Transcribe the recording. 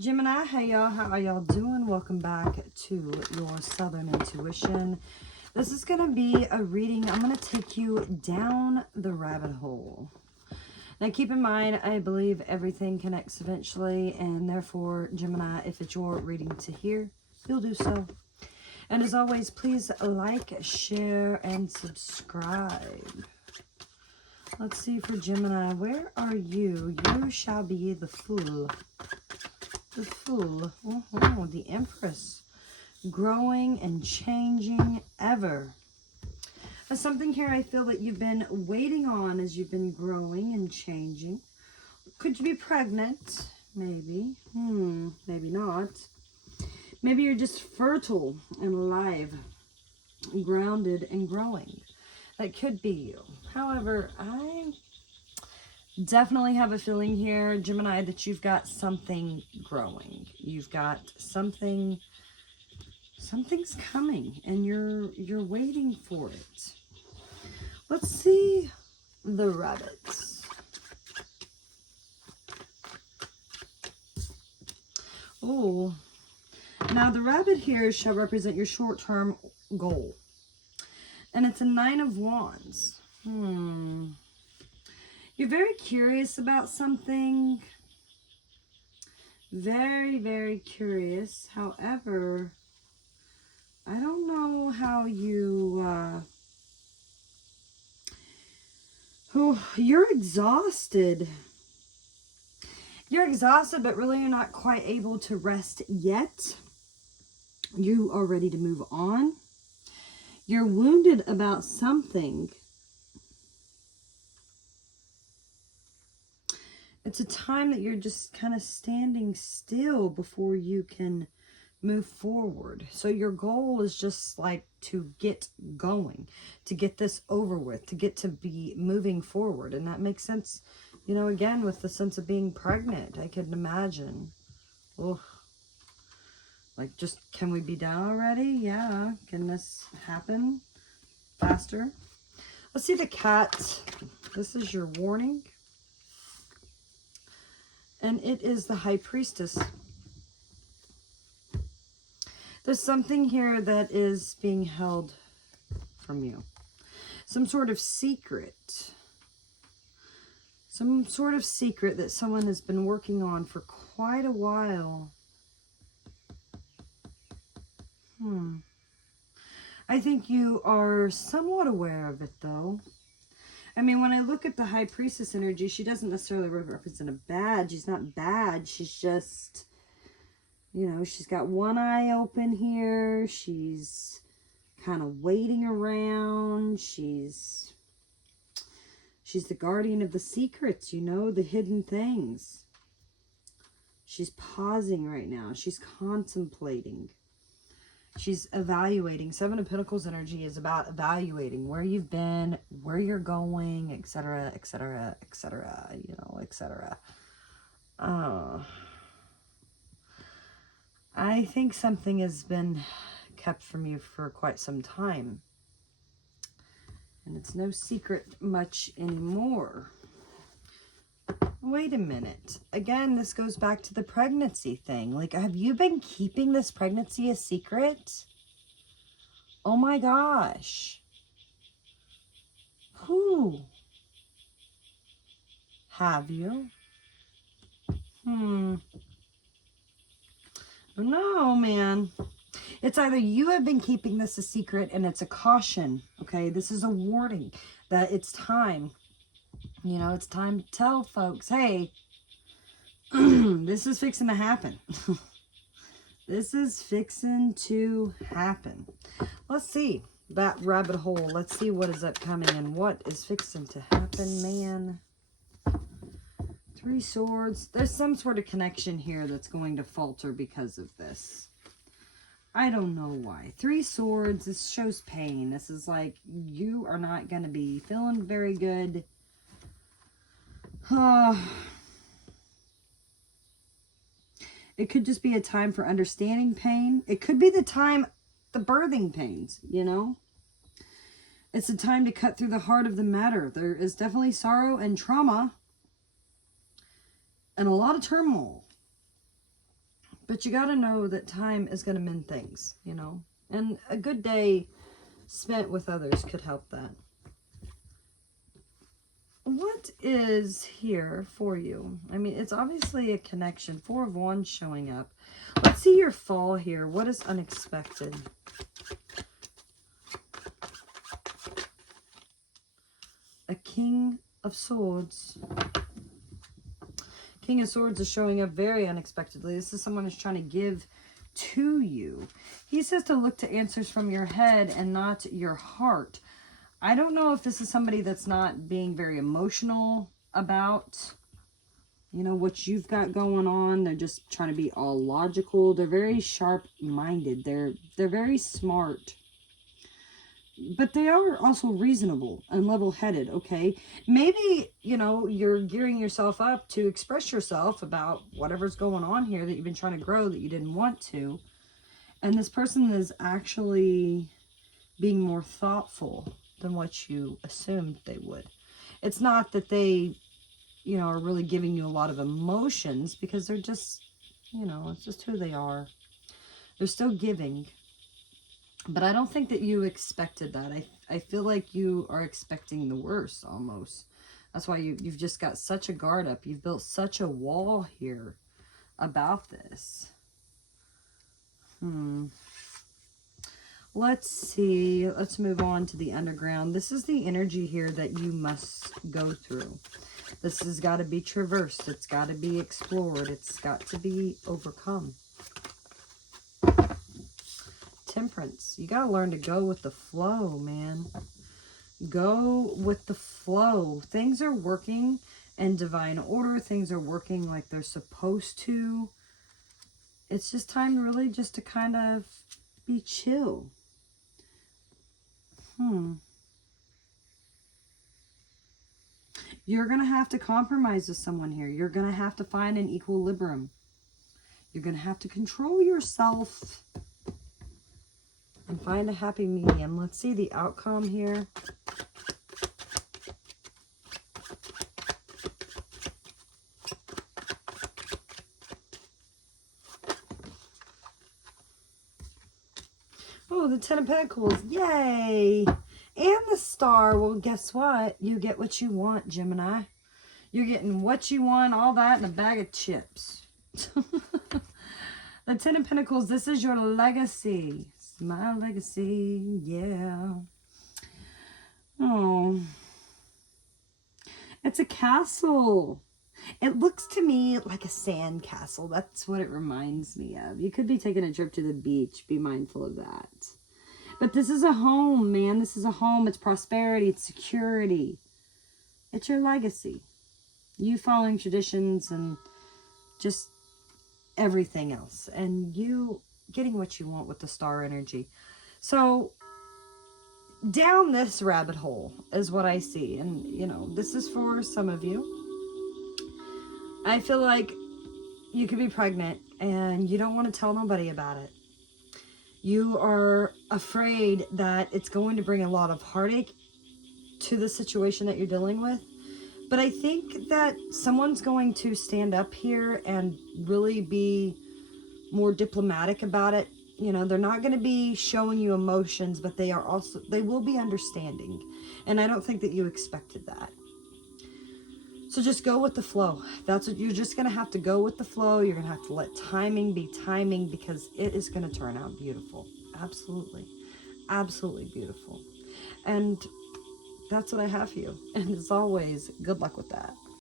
Gemini, hey y'all, how are y'all doing? Welcome back to your Southern Intuition. This is going to be a reading. I'm going to take you down the rabbit hole. Now keep in mind, I believe everything connects eventually, and therefore, Gemini, if it's your reading to hear, you'll do so. And as always, please like, share, and subscribe. Let's see for Gemini, where are you? You shall be the Fool. The Fool. Oh, the Empress. Growing and changing ever. There's something here I feel that you've been waiting on as you've been growing and changing. Could you be pregnant? Maybe. Maybe not. Maybe you're just fertile and alive, grounded and growing. That could be you. However, I definitely have a feeling here, Gemini, that you've got something growing. You've got something's coming, and you're waiting for it. Let's see the rabbits. Oh, now the rabbit here shall represent your short-term goal, and it's a 9 of Wands. You're very curious about something. Very, very curious. However, I don't know how you, you're exhausted. You're exhausted, but really you're not quite able to rest yet. You are ready to move on. You're wounded about something. It's a time that you're just kind of standing still before you can move forward. So your goal is just like to get going, to get this over with, to get to be moving forward. And that makes sense, you know, again, with the sense of being pregnant. I could imagine. Oh, like, just, can we be done already? Yeah. Can this happen faster? Let's see the cat. This is your warning. And it is the High Priestess. There's something here that is being held from you. Some sort of secret. Some sort of secret that someone has been working on for quite a while. I think you are somewhat aware of it, though. I mean, when I look at the High Priestess energy, she doesn't necessarily represent a bad. She's not bad. She's just, you know, she's got one eye open here. She's kind of waiting around. She's the guardian of the secrets, you know, the hidden things. She's pausing right now. She's contemplating. She's evaluating. 7 of Pentacles energy is about evaluating where you've been, where you're going, etc., etc., etc., you know, etc. I think something has been kept from you for quite some time. And it's no secret much anymore. Wait a minute. Again, this goes back to the pregnancy thing. Like, have you been keeping this pregnancy a secret? Oh my gosh. Who? Have you? No, man. It's either you have been keeping this a secret and it's a caution, okay? This is a warning that it's time. You know, it's time to tell folks, hey, this is fixing to happen. This is fixing to happen. Let's see that rabbit hole. Let's see what is upcoming and what is fixing to happen, man. 3 swords. There's some sort of connection here that's going to falter because of this. I don't know why. 3 swords. This shows pain. This is like you are not going to be feeling very good. It could just be a time for understanding pain. It could be the time, the birthing pains, you know. It's a time to cut through the heart of the matter. There is definitely sorrow and trauma and a lot of turmoil. But you got to know that time is going to mend things, you know. And a good day spent with others could help that. What is here for you? I mean, it's obviously a connection. 4 of Wands showing up. Let's see your fall here. What is unexpected? A King of Swords. King of Swords is showing up very unexpectedly. This is someone who's trying to give to you. He says to look to answers from your head and not your heart. I don't know if this is somebody that's not being very emotional about, you know, what you've got going on. They're just trying to be all logical. They're very sharp-minded. They're very smart. But they are also reasonable and level-headed, okay? Maybe, you know, you're gearing yourself up to express yourself about whatever's going on here that you've been trying to grow that you didn't want to. And this person is actually being more thoughtful than what you assumed they would. It's not that they, you know, are really giving you a lot of emotions, because they're just, you know, it's just who they are. They're still giving. But I don't think that you expected that. I feel like you are expecting the worst almost. That's why you've just got such a guard up. You've built such a wall here about this. Let's see. Let's move on to the underground. This is the energy here that you must go through. This has got to be traversed. It's got to be explored. It's got to be overcome. Temperance. You got to learn to go with the flow, man. Go with the flow. Things are working in divine order. Things are working like they're supposed to. It's just time really just to kind of be chill. You're going to have to compromise with someone here. You're going to have to find an equilibrium. You're going to have to control yourself and find a happy medium. Let's see the outcome here. Oh, the 10 of Pentacles. Yay! And the Star. Well, guess what? You get what you want, Gemini. You're getting what you want, all that in a bag of chips. The 10 of Pentacles, this is your legacy. It's my legacy, yeah. Oh. It's a castle. It looks to me like a sand castle. That's what it reminds me of. You could be taking a trip to the beach. Be mindful of that. But this is a home, man. This is a home. It's prosperity. It's security. It's your legacy. You following traditions and just everything else. And you getting what you want with the star energy. So down this rabbit hole is what I see. And, you know, this is for some of you. I feel like you could be pregnant and you don't want to tell nobody about it. You are afraid that it's going to bring a lot of heartache to the situation that you're dealing with. But I think that someone's going to stand up here and really be more diplomatic about it. You know, they're not going to be showing you emotions, but they will be understanding. And I don't think that you expected that. So just go with the flow. That's what you're just going to have to go with the flow. You're going to have to let timing be timing, because it is going to turn out beautiful. Absolutely. Absolutely beautiful. And that's what I have for you. And as always, good luck with that.